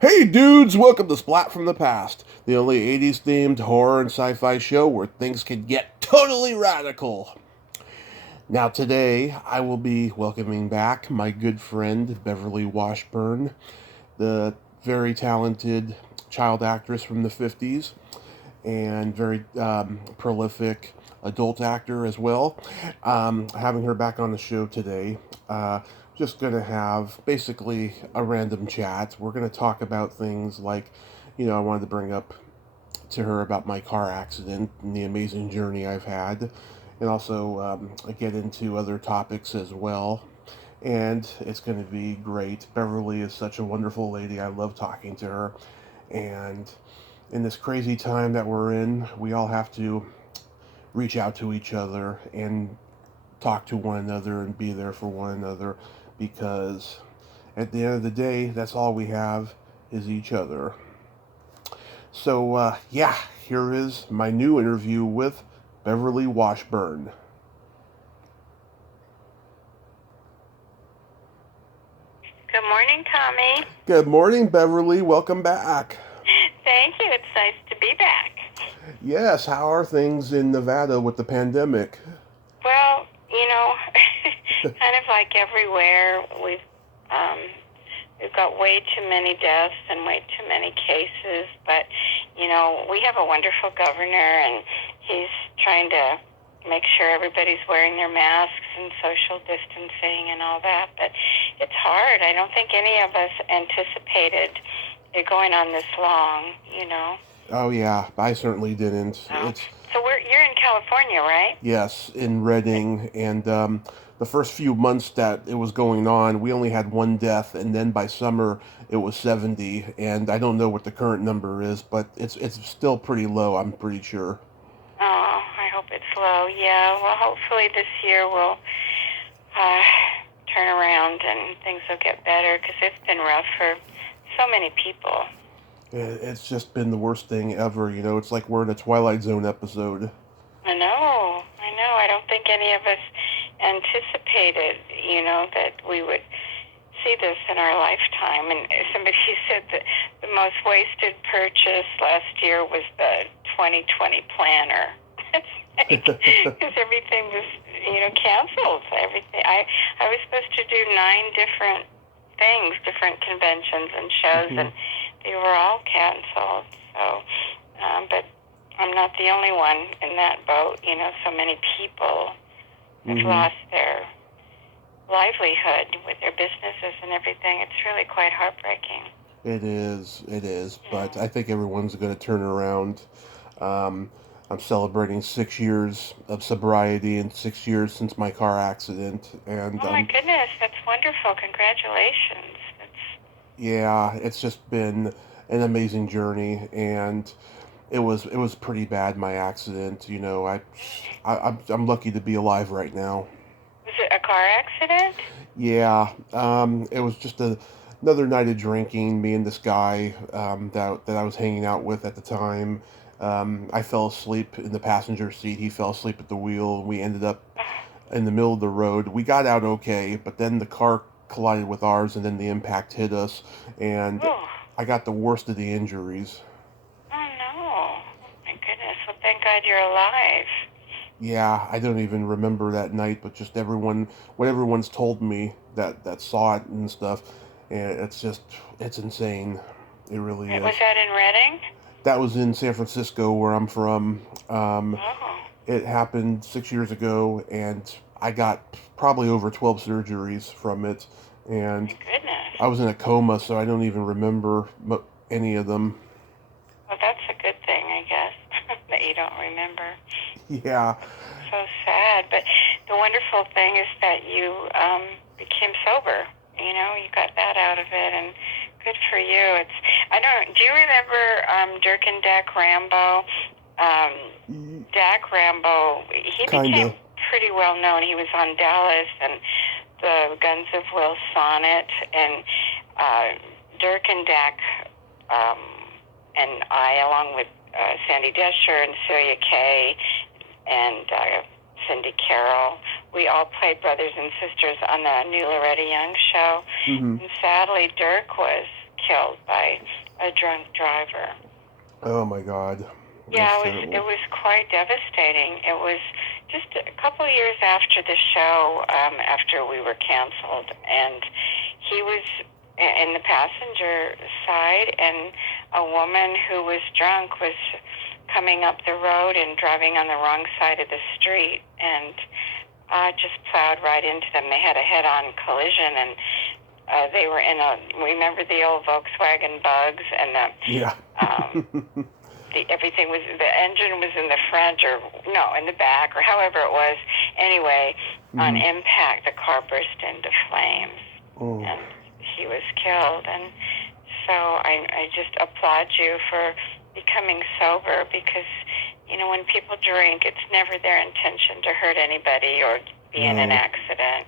Hey dudes, welcome to Splat from the Past, the only 80s themed horror and sci fi show where things can get totally radical. Now, today I will be welcoming back my good friend Beverly Washburn, the very talented child actress from the 50s and very prolific adult actor as well. Having her back on the show today. Just going to have basically a random chat. We're going to talk about things like, I wanted to bring up to her about my car accident and the amazing journey I've had, and also get into other topics as well. And it's going to be great. Beverly is such a wonderful lady. I love talking to her. And in this crazy time that we're in, we all have to reach out to each other and talk to one another and be there for one another because at the end of the day, that's all we have is each other. So, yeah, here is my new interview with Beverly Washburn. Good morning, Tommy. Good morning, Beverly. Welcome back. Thank you. It's nice to be back. Yes, how are things in Nevada with the pandemic? Well, kind of like everywhere, um, we've got way too many deaths and way too many cases. But we have a wonderful governor, and he's trying to make sure everybody's wearing their masks and social distancing and all that. But it's hard. I don't think any of us anticipated it going on this long. Oh, yeah, I certainly didn't. Oh. So you're in California, right? Yes, in Reading, and the first few months that it was going on, we only had one death, and then by summer it was 70, and I don't know what the current number is, but it's still pretty low, I'm pretty sure. Oh, I hope it's low. Yeah. Well, hopefully this year will uh, turn around and things will get better because it's been rough for so many people. It's just been the worst thing ever, it's like we're in a Twilight Zone episode. I know. I know. I don't think any of us anticipated, that we would see this in our lifetime. And somebody said that the most wasted purchase last year was the 2020 planner. Because everything was, canceled. Everything. I was supposed to do 9 different things, different conventions and shows, Hmm. and they were all canceled. So, but I'm not the only one in that boat. So many people have Hmm. lost their livelihood with their businesses and everything. It's really quite heartbreaking. It is, but Yeah. I think everyone's going to turn around. Um, I'm celebrating 6 years of sobriety and 6 years since my car accident, and Oh my goodness, that's wonderful! Congratulations. That's yeah, it's just been an amazing journey, and it was pretty bad my accident. I'm lucky to be alive right now. was it a car accident? Yeah, it was just another night of drinking. Me and this guy that I was hanging out with at the time. I fell asleep in the passenger seat. He fell asleep at the wheel. We ended up in the middle of the road. We got out okay, but then the car collided with ours, and then the impact hit us, and Oh, I got the worst of the injuries. oh no! Oh my goodness! Well, thank God you're alive. Yeah, I don't even remember that night, but just what everyone's told me that saw it and stuff, and it's insane. It really Was is. that in Reading? That was in San Francisco, where I'm from. Oh, It happened 6 years ago, and I got probably over 12 surgeries from it, and my goodness. I was in a coma, so I don't even remember any of them. Well, that's a good thing, I guess, that you don't remember. Yeah. So sad. But the wonderful thing is that you became sober. You got that out of it, and good for you. I don't. Do you remember Dirk and Dak Rambo? Dak Rambo. He became Kinda. pretty well known. He was on Dallas and the Guns of Will Sonnet, and uh, Dirk and Dak um, and I, along with Sandy Desher and Celia Kay and Cindy Carroll. We all played brothers and sisters on the new Loretta Young show. Hmm. And sadly, Dirk was killed by a drunk driver. Oh my God. Yeah, That's it was quite devastating. It was just a couple of years after the show, after we were canceled, and he was in the passenger side, and a woman who was drunk was coming up the road and driving on the wrong side of the street, and just plowed right into them. They had a head-on collision, and they were in remember the old Volkswagen Bugs, and everything was, the engine was in the front, or no, in the back, or however it was. Anyway, on impact, the car burst into flames, and he was killed. And so I just applaud you for becoming sober, because, when people drink, it's never their intention to hurt anybody or be in an accident.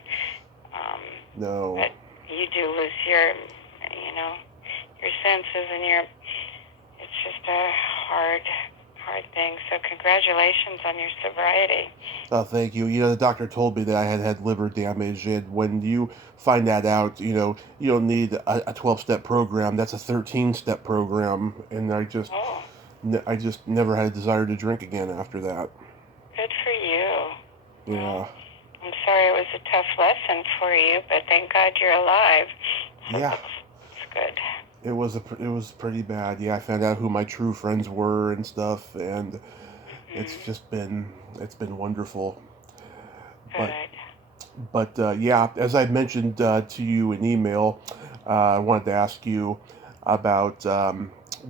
No. But you do lose your senses, and it's just a hard thing. So congratulations on your sobriety. Oh, thank you. The doctor told me that I had liver damage, and when you find that out, you don't need a 12-step program. That's a 13-step program, and I just never had a desire to drink again after that. Good for you. Yeah. I'm sorry it was a tough lesson for you, but thank God you're alive. So yeah. That's good. It was pretty bad. Yeah, I found out who my true friends were and stuff, and it's been wonderful. Good. But yeah, as I mentioned to you in email, I wanted to ask you about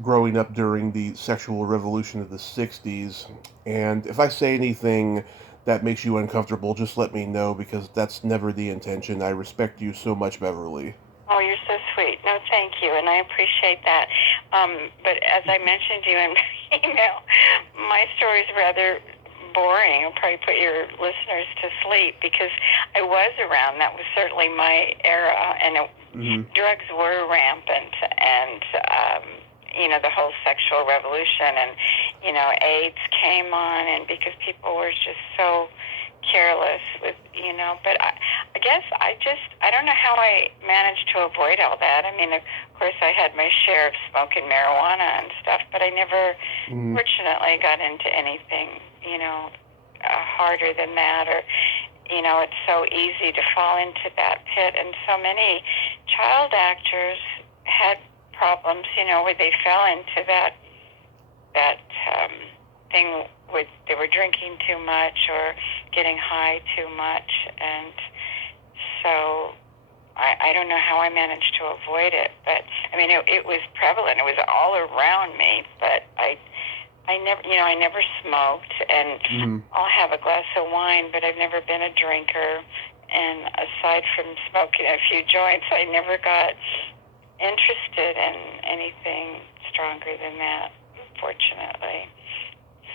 growing up during the sexual revolution of the 60s. And if I say anything that makes you uncomfortable, just let me know, because that's never the intention. I respect you so much, Beverly. Oh, you're so sweet. No, thank you, and I appreciate that. But as I mentioned to you in my email, my story is rather boring. I'll probably put your listeners to sleep, because I was around. That was certainly my era, and drugs were rampant, and the whole sexual revolution, and AIDS came on, and because people were just so careless with, but I guess I don't know how I managed to avoid all that. I mean, of course, I had my share of smoking marijuana and stuff, but I never, fortunately, got into anything, harder than that, or, it's so easy to fall into that pit, and so many child actors had problems, where they fell into that thing with, they were drinking too much or getting high too much, and so I don't know how I managed to avoid it, but I mean it was prevalent. It was all around me, but I never smoked, and I'll have a glass of wine, but I've never been a drinker, and aside from smoking a few joints, I never got interested in anything stronger than that, fortunately.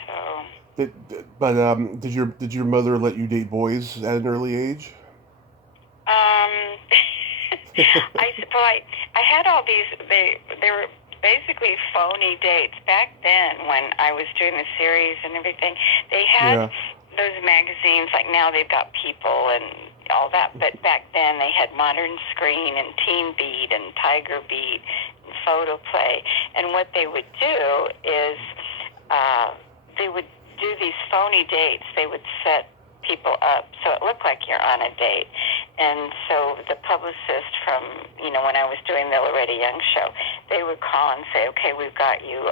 So. Did your mother let you date boys at an early age? I had all these. They were basically phony dates back then when I was doing the series and everything. They had those magazines, like now they've got People and all that, but back then they had Modern Screen and Teen Beat and Tiger Beat and Photo Play. And what they would do is they would do these phony dates. They would set people up so it looked like you're on a date. And so the publicist from, when I was doing the Loretta Young show, they would call and say, okay, we've got you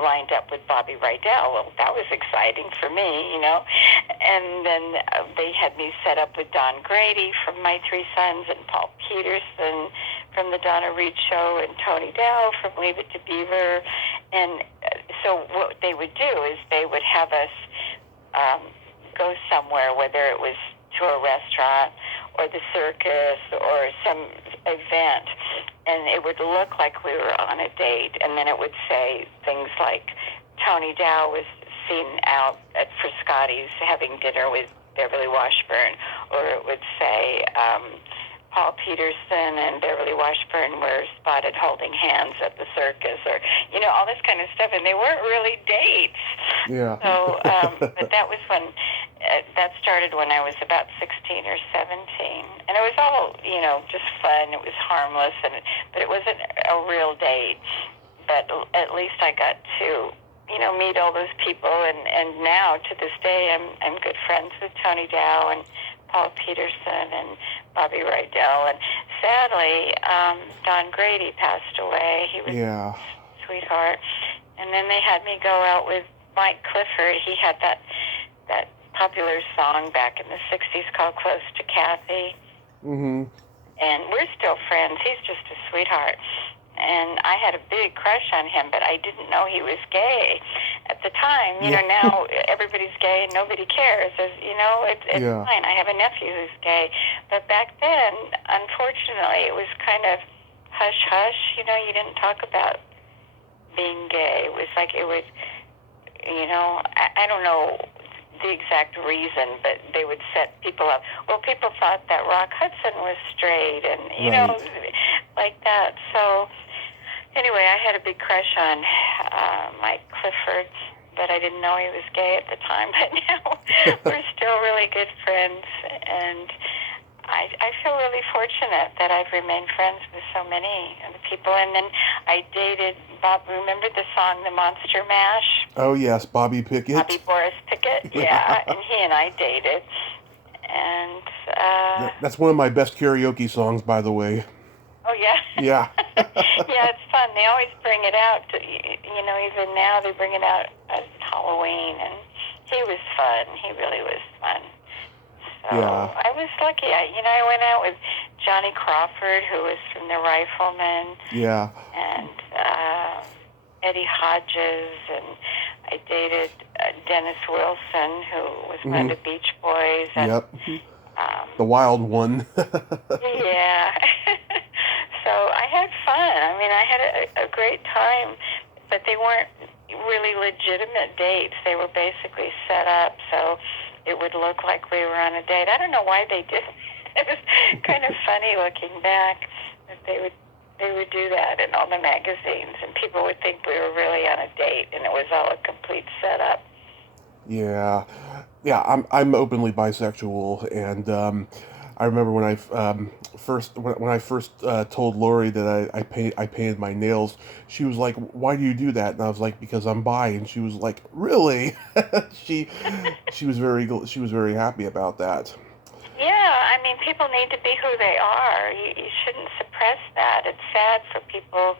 lined up with Bobby Rydell. Well, that was exciting for me, And then they had me set up with Don Grady from My Three Sons, and Paul Peterson from the Donna Reed Show, and Tony Dow from Leave It to Beaver. And so what they would do is they would have us go somewhere, whether it was to a restaurant or the circus or some event, and it would look like we were on a date, and then it would say things like Tony Dow was seen out at Frascati's having dinner with Beverly Washburn, or it would say Paul Peterson and Beverly Washburn were spotted holding hands at the circus, or all this kind of stuff, and they weren't really dates. Yeah. So, but that was when, that started when I was about 16 or 17, and it was all just fun. It was harmless, but it wasn't a real date. But at least I got to meet all those people, and now to this day I'm good friends with Tony Dow and Paul Peterson and Bobby Rydell, and sadly Don Grady passed away. He was a sweetheart. And then they had me go out with Mike Clifford. He had that popular song back in the 60s called Close to Kathy. Mm-hmm. And we're still friends. He's just a sweetheart. And I had a big crush on him, but I didn't know he was gay at the time. Now everybody's gay and nobody cares. It's fine. I have a nephew who's gay. But back then, unfortunately, it was kind of hush-hush. You didn't talk about being gay. It was like I don't know the exact reason, but they would set people up. Well, people thought that Rock Hudson was straight, and like that. So anyway, I had a big crush on Mike Clifford, but I didn't know he was gay at the time. But now we're still really good friends, and I feel really fortunate that I've remained friends with so many of the people. And then I dated Bob. Remember the song "The Monster Mash"? Oh yes, Bobby Pickett. Bobby Boris Pickett. Yeah, and he and I dated. And that's one of my best karaoke songs, by the way. Oh yeah. Yeah. Yeah, it's fun. They always bring it out. Even now they bring it out at Halloween, and he was fun. He really was fun. So I was lucky. I went out with Johnny Crawford, who was from the Riflemen. Yeah. And Eddie Hodges, and I dated Dennis Wilson, who was one of the Beach Boys. And, the wild one. Yeah. So I had fun. I had a great time, but they weren't really legitimate dates. They were basically set up so it would look like we were on a date. I don't know why they did it. It was kind of funny looking back that they would do that in all the magazines, and people would think we were really on a date, and it was all a complete setup. Yeah, I'm openly bisexual, and I remember when I first told Lori that I painted my nails. She was like, "Why do you do that?" And I was like, "Because I'm bi." And she was like, "Really?" she was very happy about that. Yeah, people need to be who they are. You shouldn't suppress that. It's sad for people,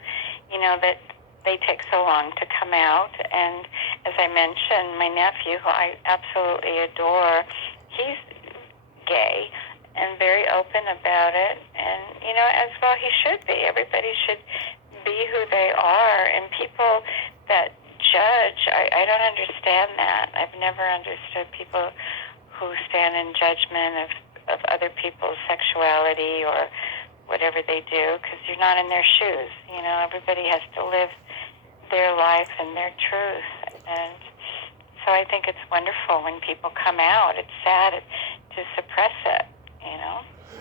that they take so long to come out. And as I mentioned, my nephew, who I absolutely adore, he's gay and very open about it. And, as well he should be. Everybody should be who they are. And people that judge, I don't understand that. I've never understood people who stand in judgment of other people's sexuality or whatever they do, because you're not in their shoes. Everybody has to live their life and their truth. And so I think it's wonderful when people come out. It's sad to suppress it,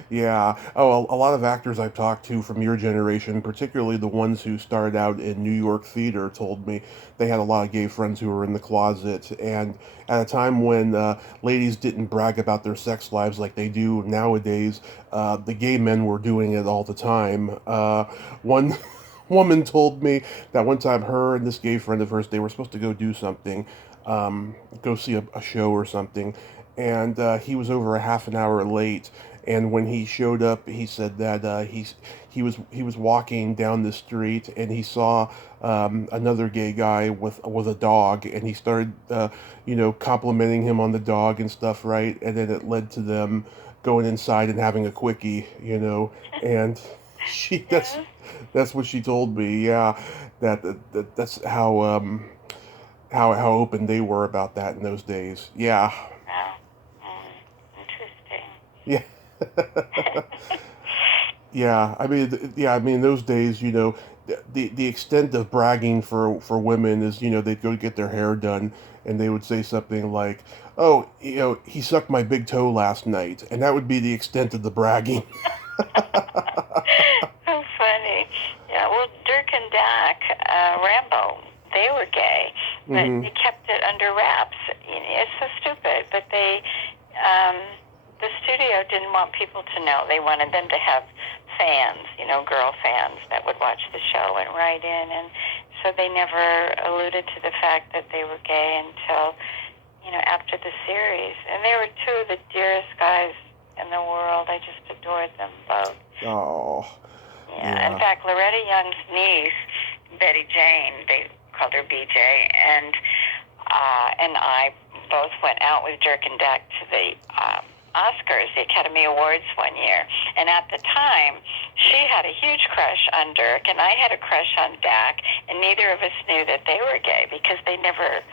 Yeah. Oh, a lot of actors I've talked to from your generation, particularly the ones who started out in New York theater, told me they had a lot of gay friends who were in the closet. And at a time when ladies didn't brag about their sex lives like they do nowadays, the gay men were doing it all the time. One woman told me that one time her and this gay friend of hers, they were supposed to go do something, go see a show or something, and he was over a half an hour late. And when he showed up, he said that he was walking down the street and he saw another gay guy with a dog, and he started complimenting him on the dog and stuff, right? And then it led to them going inside and having a quickie, and that's what she told me. Yeah, that's how open they were about that in those days. Yeah. Interesting. Yeah. Yeah, those days, the extent of bragging for women is, they'd go get their hair done and they would say something like, "Oh, he sucked my big toe last night," and that would be the extent of the bragging. So funny. Yeah, well, Dirk and Dak, Rambo, they were gay, but they kept it under wraps. it's so stupid. But the studio didn't want people to know. They wanted them to have fans, girl fans that would watch the show and write in, and so they never alluded to the fact that they were gay until, after the series. And they were two of the dearest guys in the world. I just adored them both. Oh. Yeah. In fact, Loretta Young's niece, Betty Jane, they called her BJ, and I both went out with Dirk and Dak to the Oscars, the Academy Awards one year. And at the time, she had a huge crush on Dirk, and I had a crush on Dak, and neither of us knew that they were gay because they never,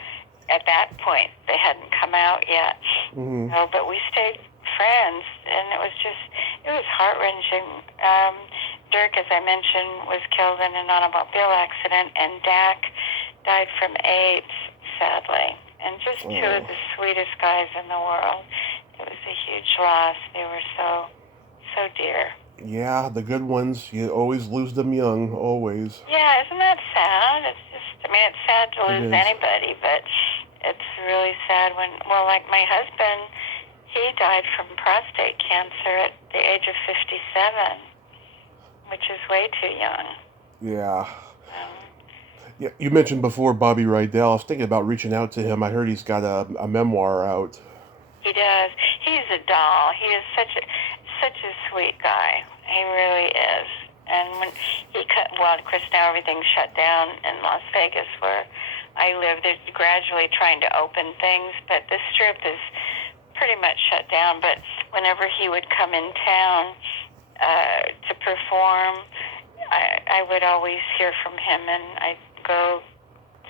at that point, they hadn't come out yet. Mm-hmm. But we stayed friends, and it was heart-wrenching. Dirk, as I mentioned, was killed in an automobile accident, and Dak died from AIDS, sadly. And just two of the sweetest guys in the world. It was a huge loss. They were so dear. Yeah, the good ones, you always lose them young, always. Yeah, isn't that sad? It's sad to lose anybody, but it's really sad when, like my husband, he died from prostate cancer at the age of 57, which is way too young. Yeah. Yeah, you mentioned before Bobby Rydell. I was thinking about reaching out to him. I heard he's got a memoir out. He does. He's a doll. He is such a sweet guy. He really is. And when of course now everything's shut down in Las Vegas where I live. They're gradually trying to open things, but the Strip is pretty much shut down. But whenever he would come in town to perform, I would always hear from him, and I'd go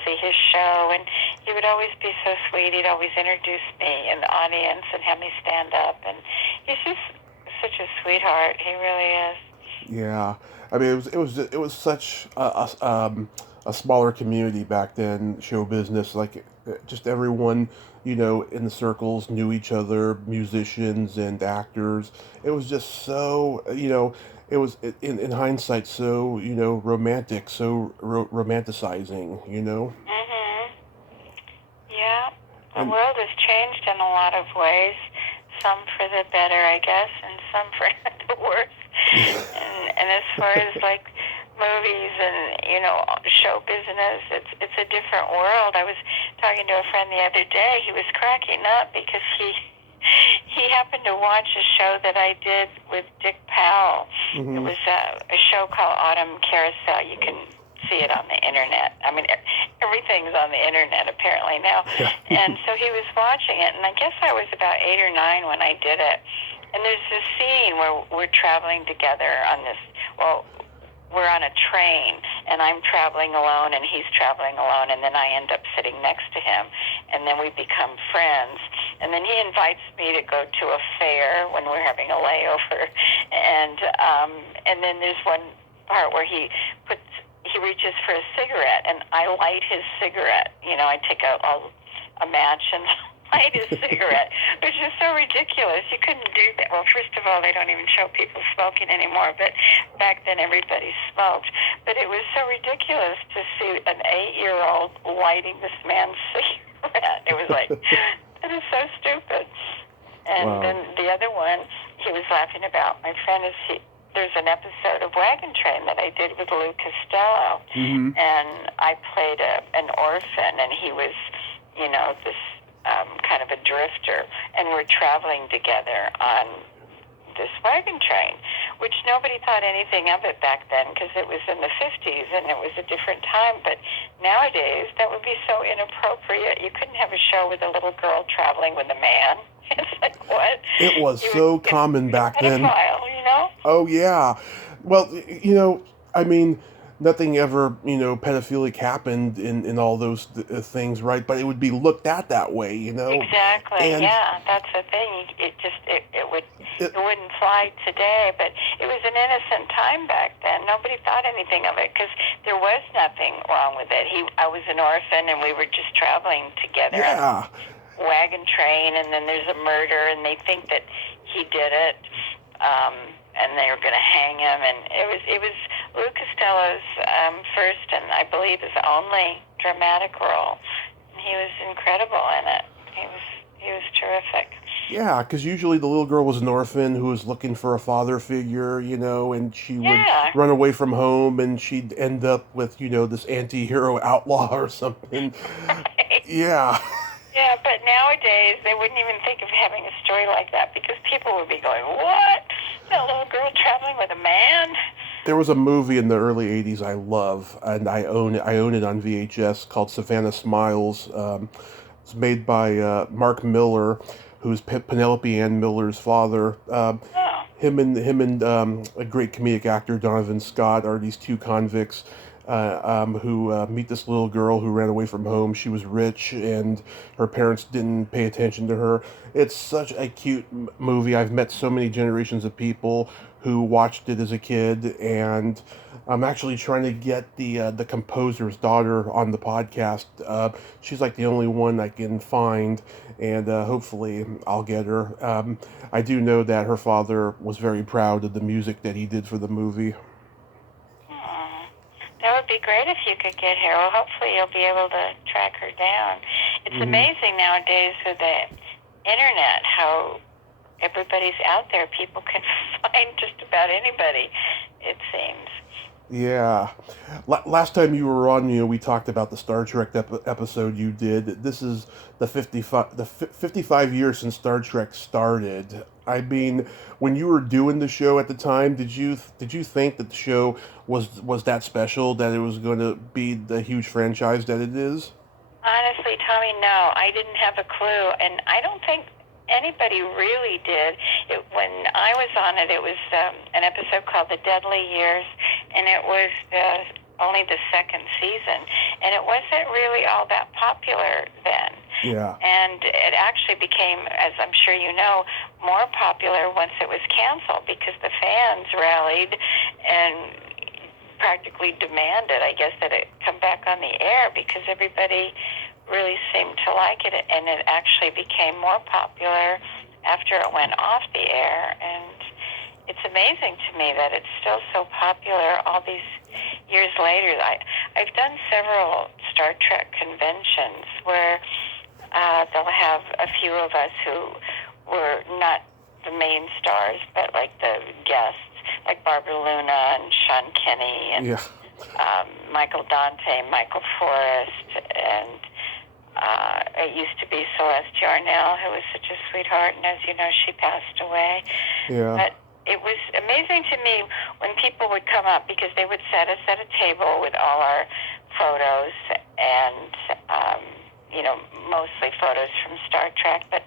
see his show, and he would always be so sweet. He'd always introduce me in the audience and have me stand up, and he's just such a sweetheart. He really is. Yeah, I mean, it was such a smaller community back then, show business. Like, just everyone, in the circles knew each other, musicians and actors. It was just so, it was in hindsight so romantic, so romanticizing. Mhm. Yeah, the world has changed in a lot of ways. Some for the better, I guess, and some for the worse. and as far as like movies and show business, it's a different world. I was talking to a friend the other day. He was cracking up because he happened to watch a show that I did with Dick Powell. Mm-hmm. It was a show called Autumn Carousel. You can see it on the internet. I mean, everything's on the internet apparently now. And so he was watching it, and I guess I was about 8 or 9 when I did it. And there's this scene where we're traveling together on this, we're on a train, and I'm traveling alone, and he's traveling alone, and then I end up sitting next to him, and then we become friends. And then he invites me to go to a fair when we're having a layover, and then there's one part where he reaches for a cigarette, and I light his cigarette. I take a match and light his cigarette, which is so ridiculous. You couldn't do that. Well, first of all, they don't even show people smoking anymore, but back then everybody smoked. But it was so ridiculous to see an 8-year-old lighting this man's cigarette. It was like, that is so stupid. And then the other one he was laughing about, my friend, there's an episode of Wagon Train that I did with Lou Costello, mm-hmm. and I played an orphan, and he was, this kind of a drifter, and we're traveling together on this wagon train, which nobody thought anything of it back then because it was in the 50s and it was a different time. But nowadays, that would be so inappropriate. You couldn't have a show with a little girl traveling with a man. It's like, what? It was so common back then. Oh, yeah. Well, I mean, nothing ever, pedophilic happened in all those things, right? But it would be looked at that way, Exactly. And yeah, that's the thing. It wouldn't fly today, but it was an innocent time back then. Nobody thought anything of it because there was nothing wrong with it. I was an orphan, and we were just traveling together. Yeah. On a wagon train, and then there's a murder, and they think that he did it. And they were going to hang him, and it was Lou Costello's first and I believe his only dramatic role. He was incredible in it. He He was terrific. Yeah, because usually the little girl was an orphan who was looking for a father figure, and she would Yeah. run away from home and she'd end up with, this anti-hero outlaw or something. Right. Yeah. Yeah, but nowadays they wouldn't even think of having a story like that because people would be going, "What? That little girl traveling with a man?" There was a movie in the early 80s I love, and I own it. I own it on VHS called Savannah Smiles. It's made by Mark Miller, who's Penelope Ann Miller's father. Oh. Him and a great comedic actor, Donovan Scott, are these two convicts who meet this little girl who ran away from home. She was rich, and her parents didn't pay attention to her. It's such a cute movie. I've met so many generations of people who watched it as a kid, and I'm actually trying to get the composer's daughter on the podcast. She's like the only one I can find, and hopefully I'll get her. I do know that her father was very proud of the music that he did for the movie. Hmm. That would be great if you could get her. Well, hopefully you'll be able to track her down. It's amazing nowadays with the internet how everybody's out there. People can find just about anybody, it seems. Yeah. Last time you were on, we talked about the Star Trek episode you did. This is the 55 years since Star Trek started. I mean, when you were doing the show at the time, did you think that the show was that special, that it was going to be the huge franchise that it is? Honestly, Tommy, no. I didn't have a clue, and I don't think anybody really did. When I was on it, it was an episode called The Deadly Years, and it was only the second season, and it wasn't really all that popular then. Yeah. And it actually became, as I'm sure you know, more popular once it was canceled because the fans rallied and practically demanded, I guess, that it come back on the air because everybody really seemed to like it, and it actually became more popular after it went off the air. And it's amazing to me that it's still so popular all these years later. I've done several Star Trek conventions where they'll have a few of us who were not the main stars, but like the guests, like Barbara Luna and Sean Kenny and Michael Dante, Michael Forrest, and it used to be Celeste Yarnell, who was such a sweetheart, and as you know, she passed away. Yeah. But it was amazing to me when people would come up because they would set us at a table with all our photos and, mostly photos from Star Trek, but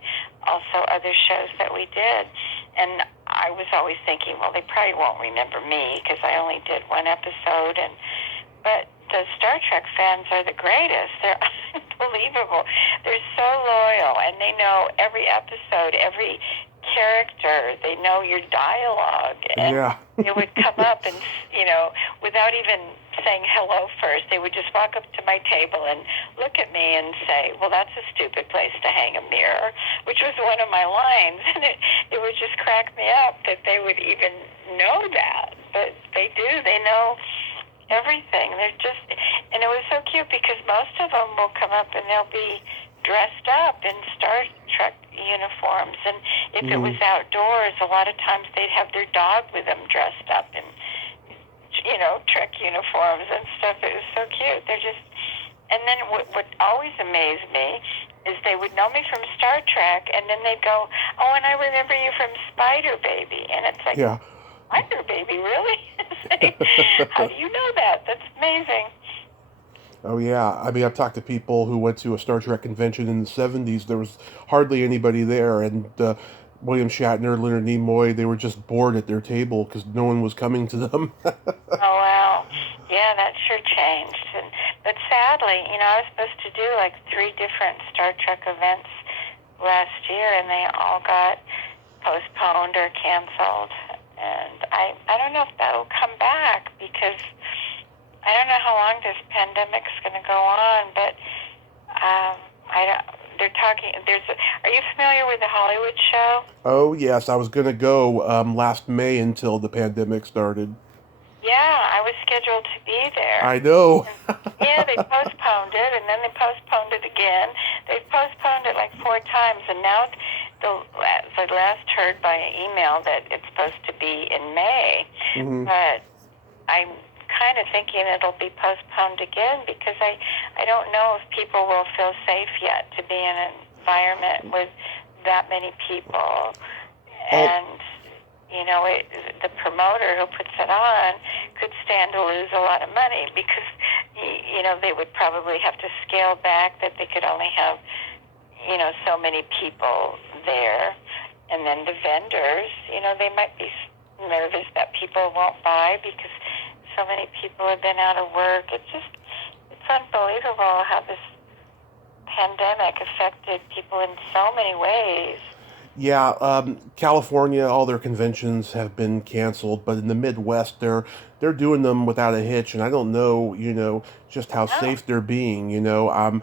also other shows that we did. And I was always thinking, well, they probably won't remember me because I only did one episode. But the Star Trek fans are the greatest. They're unbelievable. They're so loyal, and they know every episode, every character. They know your dialogue. And they would come up and, without even saying hello first, they would just walk up to my table and look at me and say, well, that's a stupid place to hang a mirror, which was one of my lines. And it would just crack me up that they would even know that. But they do. They know everything. They're just, and it was so cute because most of them will come up and they'll be dressed up in Star Trek uniforms, and if it was outdoors, a lot of times they'd have their dog with them dressed up in, Trek uniforms and stuff. It was so cute. They're just, and then what always amazed me is they would know me from Star Trek, and then they'd go, oh, and I remember you from Spider Baby, and it's like, Spider Baby, really? How do you know that? That's amazing. Oh, yeah. I mean, I've talked to people who went to a Star Trek convention in the 70s. There was hardly anybody there, and William Shatner, Leonard Nimoy, they were just bored at their table because no one was coming to them. Oh, wow. Yeah, that sure changed. But sadly, I was supposed to do like 3 different Star Trek events last year, and they all got postponed or canceled. And I don't know if that'll come back because I don't know how long this pandemic's going to go on, but they're talking. Are you familiar with the Hollywood show? Oh, yes. I was going to go last May until the pandemic started. Yeah, I was scheduled to be there. I know. Yeah, they postponed it, and then they postponed it again. they've postponed it like 4 times, and now the last heard by email that it's supposed to be in May. Mm-hmm. But I'm kind of thinking it'll be postponed again because I don't know if people will feel safe yet to be in an environment with that many people. And, you know, the promoter who puts it on could stand to lose a lot of money because, you know, they would probably have to scale back that they could only have, you know, so many people there. And then the vendors, you know, they might be nervous that people won't buy because so many people have been out of work. It's unbelievable how this pandemic affected people in so many ways. Yeah, California, all their conventions have been canceled, but in the Midwest, they're doing them without a hitch, and I don't know, you know, just how safe they're being. You know,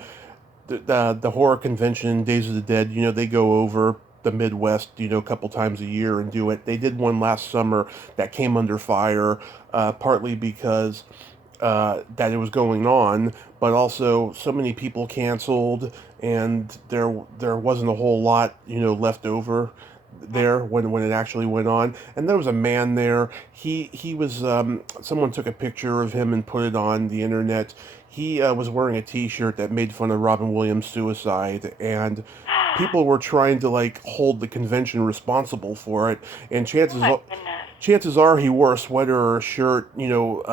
the horror convention, Days of the Dead, you know, they go over the Midwest, you know, a couple times a year and do it. They did one last summer that came under fire, partly because that it was going on, but also so many people canceled, and there wasn't a whole lot, you know, left over there when it actually went on. And there was a man there. He was someone took a picture of him and put it on the internet. He was wearing a T-shirt that made fun of Robin Williams' suicide, and people were trying to like hold the convention responsible for it. And chances are he wore a sweater or a shirt, you know,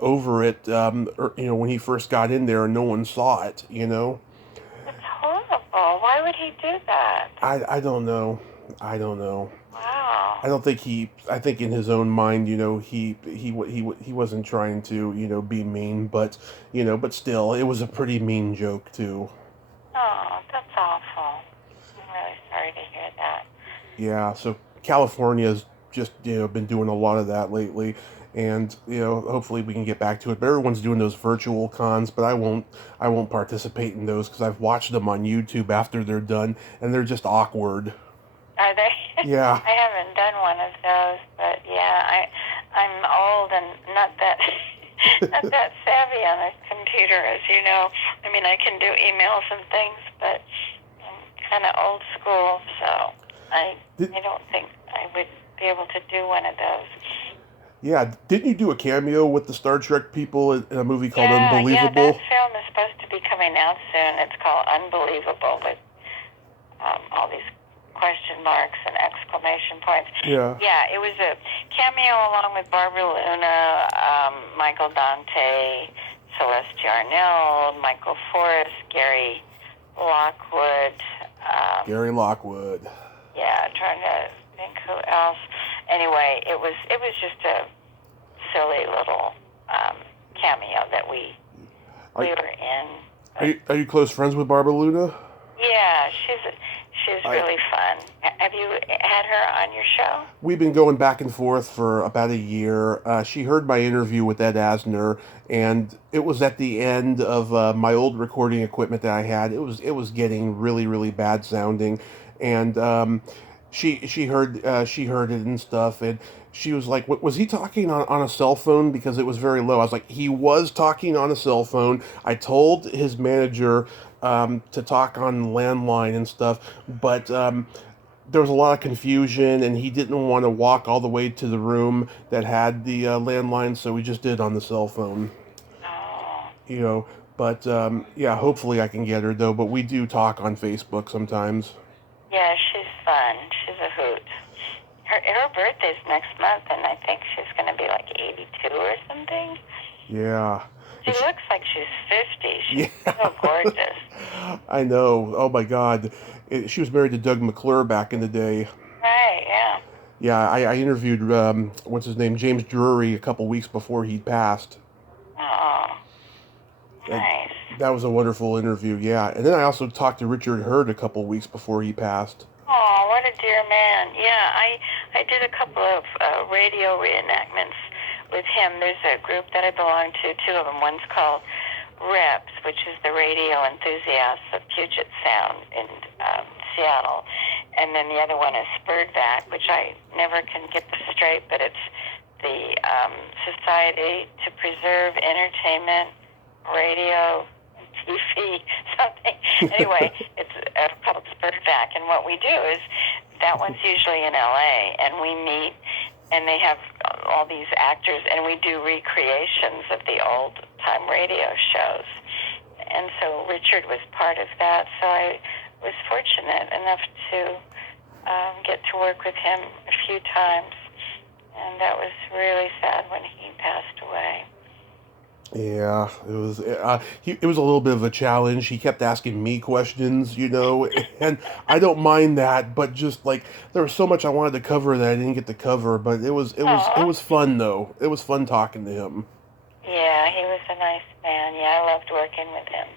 over it, or, you know, when he first got in there, and no one saw it. You know. It's horrible. Why would he do that? I don't know. I don't know. Wow. I don't think I think in his own mind, you know, he wasn't trying to, you know, be mean, but, you know, but still, it was a pretty mean joke too. Oh, that's awful. I'm really sorry to hear that. Yeah, so California's just, you know, been doing a lot of that lately, and, you know, hopefully we can get back to it. But everyone's doing those virtual cons, but I won't participate in those because I've watched them on YouTube after they're done, and they're just awkward. Are they? Yeah. I haven't done one of those, but yeah, I'm old and not that not that savvy on a computer, as you know. I mean, I can do emails and things, but I'm kind of old school, so I don't think I would be able to do one of those. Yeah, didn't you do a cameo with the Star Trek people in a movie called Unbelievable? Yeah, that film is supposed to be coming out soon. It's called Unbelievable, with all these question marks and exclamation points. Yeah. Yeah, it was a cameo along with Barbara Luna, Michael Dante, Celeste Yarnell, Michael Forrest, Gary Lockwood. Gary Lockwood. Yeah, trying to think who else. Anyway, it was just a silly little cameo that we were in. Are you close friends with Barbara Luna? Yeah, she's really fun. Have you had her on your show? We've been going back and forth for about a year. She heard my interview with Ed Asner, and it was at the end of my old recording equipment that I had. It was getting really, really bad sounding, and she heard it and stuff, and she was like, was he talking on a cell phone? Because it was very low. I was like, he was talking on a cell phone. I told his manager to talk on landline and stuff, but there was a lot of confusion, and he didn't want to walk all the way to the room that had the landline, so we just did on the cell phone. Oh. You know, but yeah, hopefully I can get her, though, but we do talk on Facebook sometimes. Yeah, she's fun. She's a hoot. Her birthday's next month, and I think she's going to be like 82 or something. Yeah. She looks like she's 50. She's so gorgeous. I know. Oh, my God. She was married to Doug McClure back in the day. Right, yeah. Yeah, I interviewed, what's his name, James Drury, a couple weeks before he passed. Oh, nice. That was a wonderful interview, yeah. And then I also talked to Richard Hurd a couple weeks before he passed. Oh, what a dear man. Yeah, I did a couple of radio reenactments with him. There's a group that I belong to, 2 of them. One's called Reps, which is the radio enthusiasts of Puget Sound in Seattle. And then the other one is Splat, which I never can get this straight, but it's the Society to Preserve Entertainment, Radio, and TV, something. Anyway, it's called Splat, and what we do is that one's usually in LA, and we meet, and they have all these actors, and we do recreations of the old-time radio shows. And so Richard was part of that, so I was fortunate enough to get to work with him a few times, and that was really sad when he passed away. Yeah, it was. It was a little bit of a challenge. He kept asking me questions, and I don't mind that. But just like there was so much I wanted to cover that I didn't get to cover. But it was fun though. It was fun talking to him. Yeah, he was a nice man. Yeah, I loved working with him.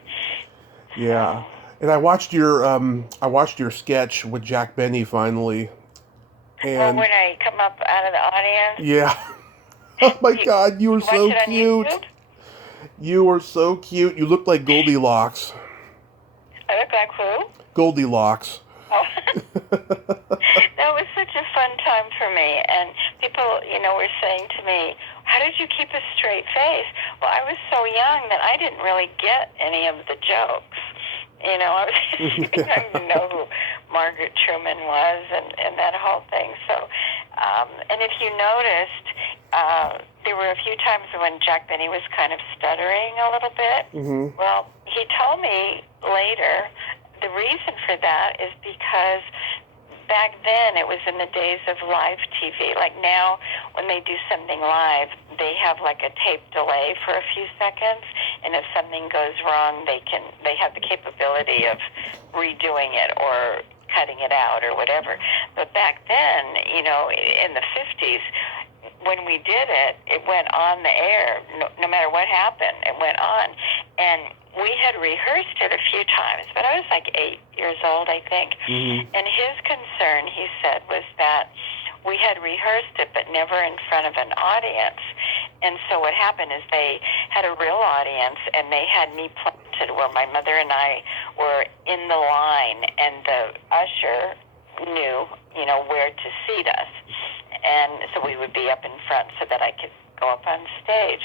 Yeah, and I watched your sketch with Jack Benny finally. And when I come up out of the audience. Yeah. Oh my God, you were so cute. You were so cute. You looked like Goldilocks. I look like who? Goldilocks. Oh. That was such a fun time for me. And people, were saying to me, how did you keep a straight face? Well, I was so young that I didn't really get any of the jokes. I didn't know who Margaret Truman was and that whole thing. So, and if you noticed, there were a few times when Jack Benny was kind of stuttering a little bit. Mm-hmm. Well, he told me later the reason for that is because back then it was in the days of live TV. Like now, when they do something live, they have like a tape delay for a few seconds, and if something goes wrong, they have the capability of redoing it or cutting it out or whatever. But back then, in the 50s, when we did it, it went on the air. No matter what happened, it went on. And we had rehearsed it a few times, but I was like 8 years old, I think. Mm-hmm. And his concern, he said, was that we had rehearsed it, but never in front of an audience. And so what happened is they had a real audience, and they had me planted where my mother and I were in the line, and the usher knew, where to seat us. And so we would be up in front so that I could go up on stage.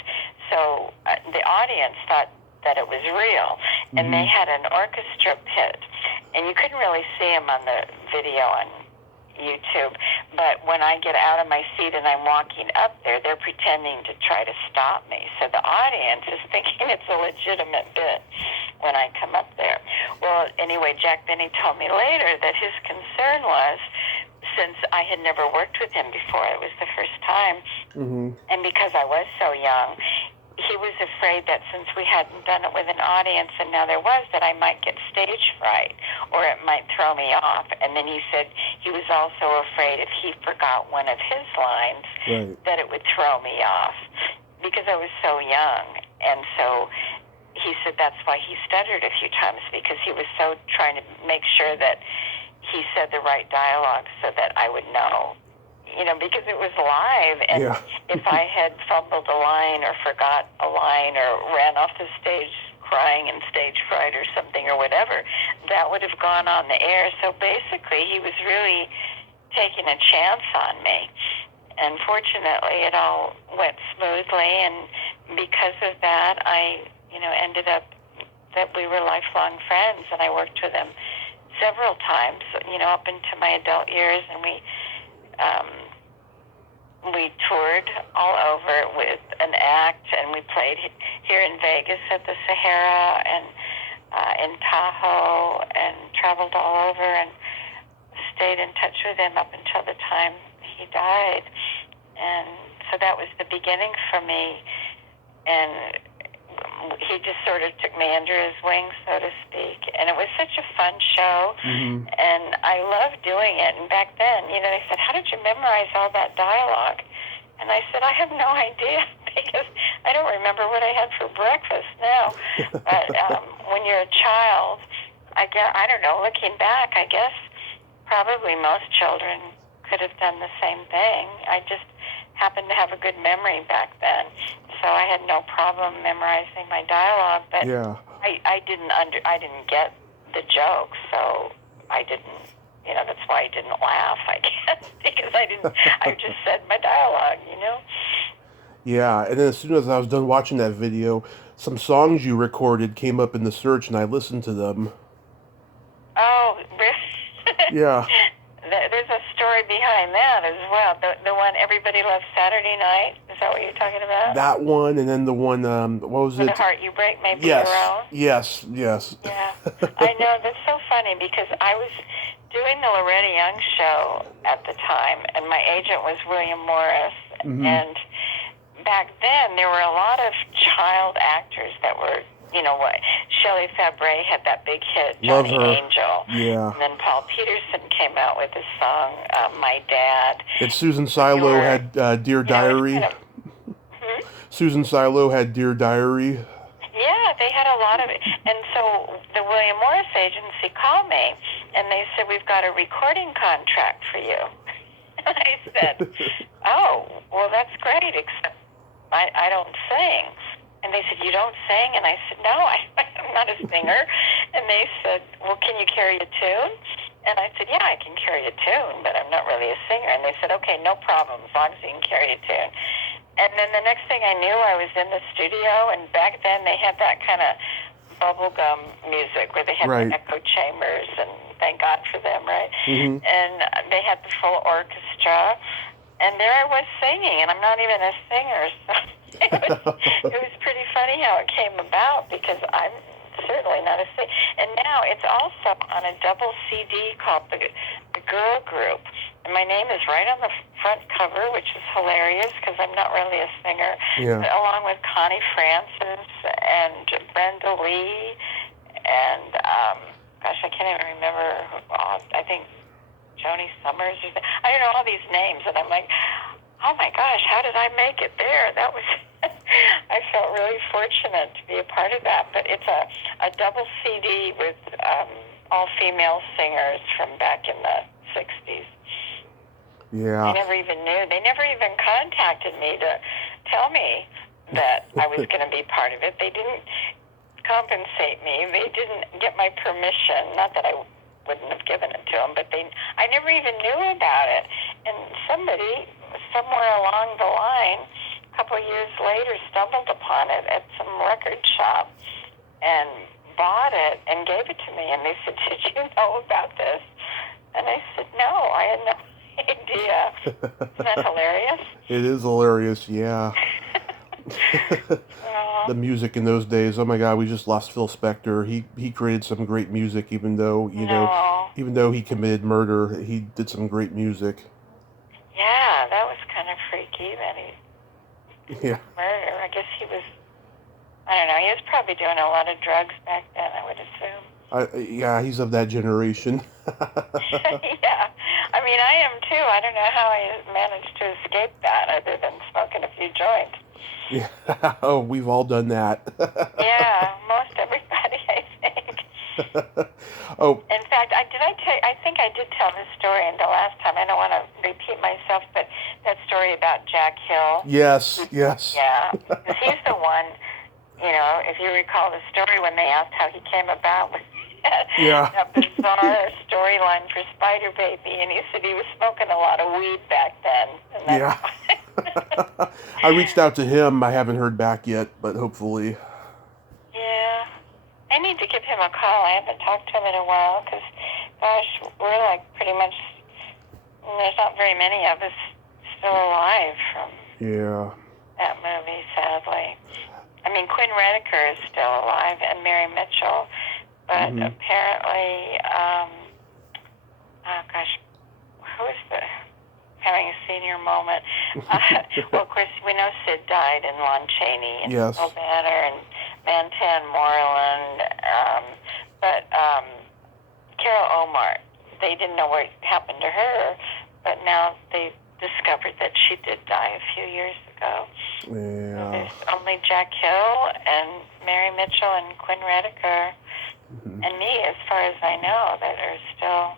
So the audience thought that it was real. And Mm-hmm. they had an orchestra pit. And you couldn't really see them on the video on YouTube. But when I get out of my seat and I'm walking up there, they're pretending to try to stop me. So the audience is thinking it's a legitimate bit when I come up there. Well, anyway, Jack Benny told me later that his concern was, since I had never worked with him before, it was the first time, Mm-hmm. and because I was so young, he was afraid that since we hadn't done it with an audience and now there was, that I might get stage fright or it might throw me off. And then he said he was also afraid if he forgot one of his lines, Right. that it would throw me off because I was so young. And so he said that's why he stuttered a few times, because he was so trying to make sure that he said the right dialogue so that I would know, because it was live. And Yeah. if I had fumbled a line or forgot a line or ran off the stage crying in stage fright or something or whatever, that would have gone on the air. So basically, he was really taking a chance on me. And fortunately, it all went smoothly. And because of that, I, ended up that we were lifelong friends, and I worked with him several times, up into my adult years, and we toured all over with an act, and we played here in Vegas at the Sahara and in Tahoe, and traveled all over and stayed in touch with him up until the time he died. And so that was the beginning for me, and he just sort of took me under his wing, so to speak. And it was such a fun show, Mm-hmm. and I loved doing it. And back then, they said, how did you memorize all that dialogue? And I said, I have no idea, because I don't remember what I had for breakfast now. But when you're a child, I don't know, looking back, I guess probably most children could have done the same thing. I just happened to have a good memory back then, so I had no problem memorizing my dialogue. But Yeah. I didn't get the jokes, so I didn't. That's why I didn't laugh, I guess, because I just said my dialogue. Yeah, and then as soon as I was done watching that video, some songs you recorded came up in the search, and I listened to them. Oh, Yeah. there's a story behind that as well. The one Everybody Loves Saturday Night. Is that what you're talking about? That one, and then the one, what was For it? The Heart You Break May Be Yes. Your Own. Yes. Yes. Yeah. I know. That's so funny because I was doing the Loretta Young show at the time, and my agent was William Morris. Mm-hmm. And back then, there were a lot of child actors that were, you know what, Shelley Fabre had that big hit, Love Johnny her. Angel. Yeah. And then Paul Peterson came out with his song, My Dad. And Susan Silo had Dear Diary. Susan Silo had Dear Diary. Yeah, they had a lot of it. And so the William Morris agency called me, and they said, we've got a recording contract for you. And I said, oh, well, that's great, except I don't sing. And they said, you don't sing? And I said, no, I'm not a singer. And they said, well, can you carry a tune? And I said, yeah, I can carry a tune, but I'm not really a singer. And they said, okay, no problem, as long as you can carry a tune. And then the next thing I knew, I was in the studio, and back then they had that kind of bubblegum music where they had the echo chambers, and thank God for them, right? Mm-hmm. And they had the full orchestra, and there I was singing, and I'm not even a singer, so it was pretty funny how it came about, because I'm certainly not a singer. And now it's also on a double CD called the Girl Group. And my name is right on the front cover, which is hilarious because I'm not really a singer. Yeah. Along with Connie Francis and Brenda Lee and, gosh, I can't even remember. I think Joni Summers. I don't know all these names. And I'm like, oh my gosh, how did I make it there? That was, I felt really fortunate to be a part of that. But it's a double CD with all female singers from back in the 60s. Yeah. I never even knew. They never even contacted me to tell me that I was going to be part of it. They didn't compensate me. They didn't get my permission. Not that I wouldn't have given it to them, but I never even knew about it. And somebody, somewhere along the line, a couple of years later, stumbled upon it at some record shop and bought it and gave it to me. And they said, did you know about this? And I said, no, I had no idea. Isn't that hilarious? It is hilarious, yeah. The music in those days, oh my God, we just lost Phil Spector. He created some great music, even though even though he committed murder, he did some great music. Yeah, that was kind of freaky that he murder. I guess he was, I don't know, he was probably doing a lot of drugs back then, I would assume. Yeah, he's of that generation. Yeah, I mean, I am too. I don't know how I managed to escape that other than smoking a few joints. Yeah, oh, we've all done that. Yeah, most everybody, I think. Oh. In fact, I think I did tell this story in the last time. I don't want to repeat myself, but that story about Jack Hill. Yes. Yeah, he's the one, if you recall the story when they asked how he came about with that bizarre storyline for Spider Baby, and he said he was smoking a lot of weed back then. And I reached out to him. I haven't heard back yet, but hopefully. Yeah. I need to give him a call. I haven't talked to him in a while because, gosh, we're like pretty much, there's not very many of us still alive from that movie, sadly. I mean, Quinn Redeker is still alive and Mary Mitchell, but apparently, who is having a senior moment? Well, of course, we know Sid died and Lon Chaney and Bill Banner and Mantan Moreland, but Carol Omar, they didn't know what happened to her, but now they discovered that she did die a few years ago. Yeah. So there's only Jack Hill and Mary Mitchell and Quinn Redeker and me, as far as I know, that are still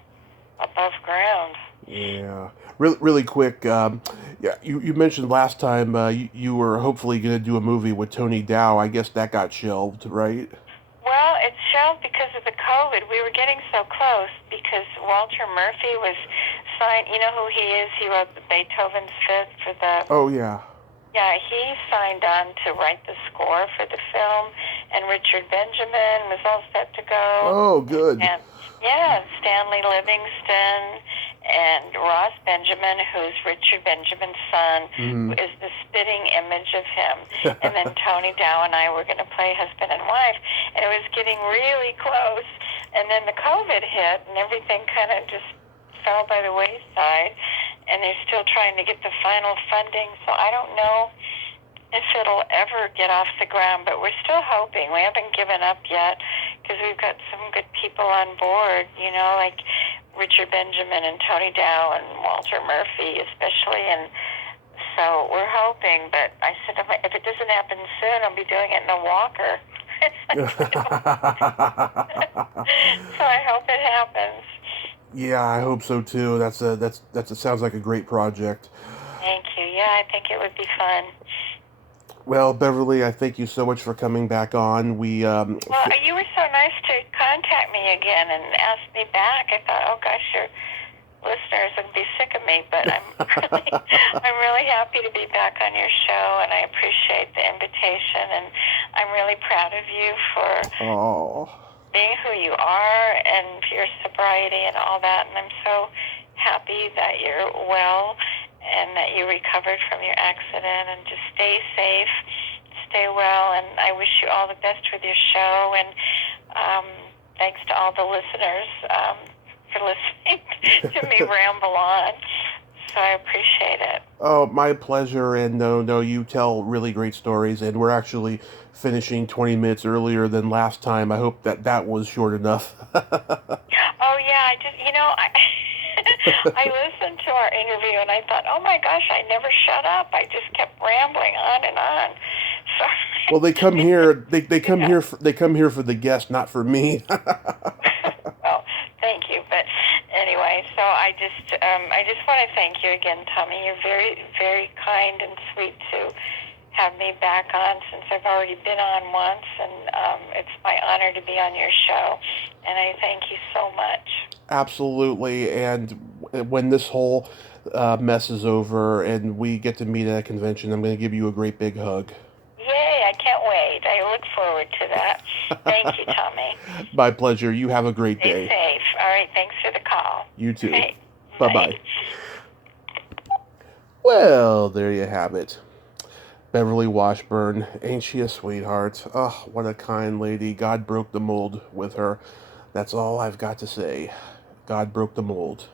above ground. Yeah. Really quick, you mentioned last time you were hopefully going to do a movie with Tony Dow. I guess that got shelved, right? Well, it's shelved because of the COVID. We were getting so close because Walter Murphy was signed. You know who he is? He wrote Beethoven's Fifth for the... Oh, yeah. Yeah, he signed on to write the score for the film, and Richard Benjamin was all set to go. Oh, good. And yeah, Stanley Livingston and Ross Benjamin, who's Richard Benjamin's son, Mm-hmm. is the spitting image of him. And then Tony Dow and I were going to play husband and wife, and it was getting really close. And then the COVID hit, and everything kind of just fell by the wayside. And they're still trying to get the final funding, so I don't know if it'll ever get off the ground, but we're still hoping. We haven't given up yet because we've got some good people on board, like Richard Benjamin and Tony Dow and Walter Murphy especially, and so we're hoping, but I said if it doesn't happen soon, I'll be doing it in a walker. So I hope it happens. Yeah, I hope so too. That sounds like a great project. Thank you. Yeah, I think it would be fun. Well, Beverly, I thank you so much for coming back on. Well, you were so nice to contact me again and ask me back. I thought, oh gosh, your listeners would be sick of me, but I'm really happy to be back on your show, and I appreciate the invitation, and I'm really proud of you for being who you are and your sobriety and all that. And I'm so happy that you're well and that you recovered from your accident, and just stay safe, stay well, and I wish you all the best with your show, and thanks to all the listeners for listening to me ramble on. So I appreciate it. Oh, my pleasure. And no, you tell really great stories, and we're actually finishing 20 minutes earlier than last time. I hope that was short enough. Oh yeah, I listened to our interview and I thought, oh my gosh, I never shut up. I just kept rambling on and on. So, well, they come here. They come here. They come here for the guest, not for me. Well, thank you. But anyway, so I just want to thank you again, Tommy. You're very, very kind and sweet to have me back on, since I've already been on once, and it's my honor to be on your show, and I thank you so much. Absolutely. And when this whole mess is over and we get to meet at a convention, I'm going to give you a great big hug. Yay, I can't wait. I look forward to that. Thank you, Tommy. My pleasure. You have a great day. Stay safe. All right, thanks for the call. You too. Okay. Bye-bye. Well, there you have it. Beverly Washburn, ain't she a sweetheart? Oh, what a kind lady. God broke the mold with her. That's all I've got to say. God broke the mold.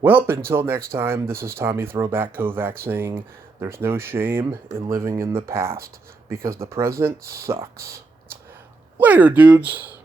Well, until next time, this is Tommy Throwback Kovac saying, there's no shame in living in the past, because the present sucks. Later, dudes.